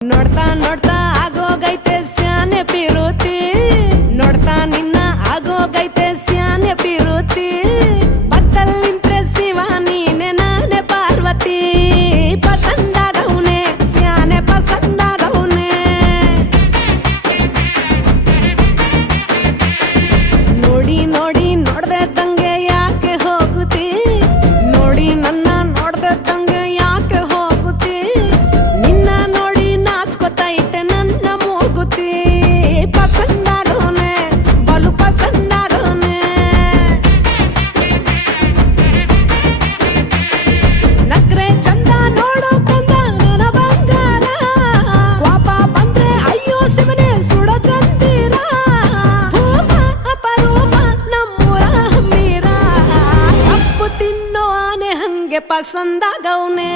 ನೋಡ್ತಾ ನೋಡ್ತಾ ಆಗೋಗೈತೆ ಸ್ಯಾನೆ ಪಿರುತಿ ನೋಡ್ತಾ ನಿನ್ನ ಆಗೋಗೈತೆ ಸ್ಯಾನೆ ಪಿರುತಿ ಪಕ್ಕಲ್ಲಿಂತ್ರೆ ಶಿವ ನೀನೆ ನಾನೇ ಪಾರ್ವತಿ ಪಸಂದಾಗವ್ನೆ ಸ್ಯಾನೆ ಪಸಂದಾಗವ್ನೆ ನೋಡಿ ನೋಡಿ ನೋಡ್ದೆ ತಂಗೆ ಯಾಕೆ ಹೋಗುತ್ತಿ ನೋಡಿ ನನ್ನ ನೋಡ್ದೆ ತಂಗೆ ಯಾಕೆ ಹೋಗುತ್ತಿ ನಿನ್ನ ನೋಡಿ ನಾಚ್ಕೋತೈತೆ ನನ್ನ ಮೂಗುತಿ ಪಸಂದಾಗವ್ನೆ ಬಲು ಪಸಂದಾಗವ್ನೆ ನಕ್ರೆ ಚಂದ ನೋಡೋ ಕಂದ ನನ್ನ ಬಂಗಾರ ಕೋಪ ಬಂದ್ರೆ ಅಯ್ಯೋ ಶಿವನೇ ಸುಡೋ ಚಂದಿರ ಭೂಮ ಅಪರೂಪ ನಮ್ಮೂರ ಹಮ್ಮೀರ ಕಪ್ಪು ತಿನ್ನೋ ಆನೆ ಹಂಗೆ ಪಸಂದಾಗವ್ನೆ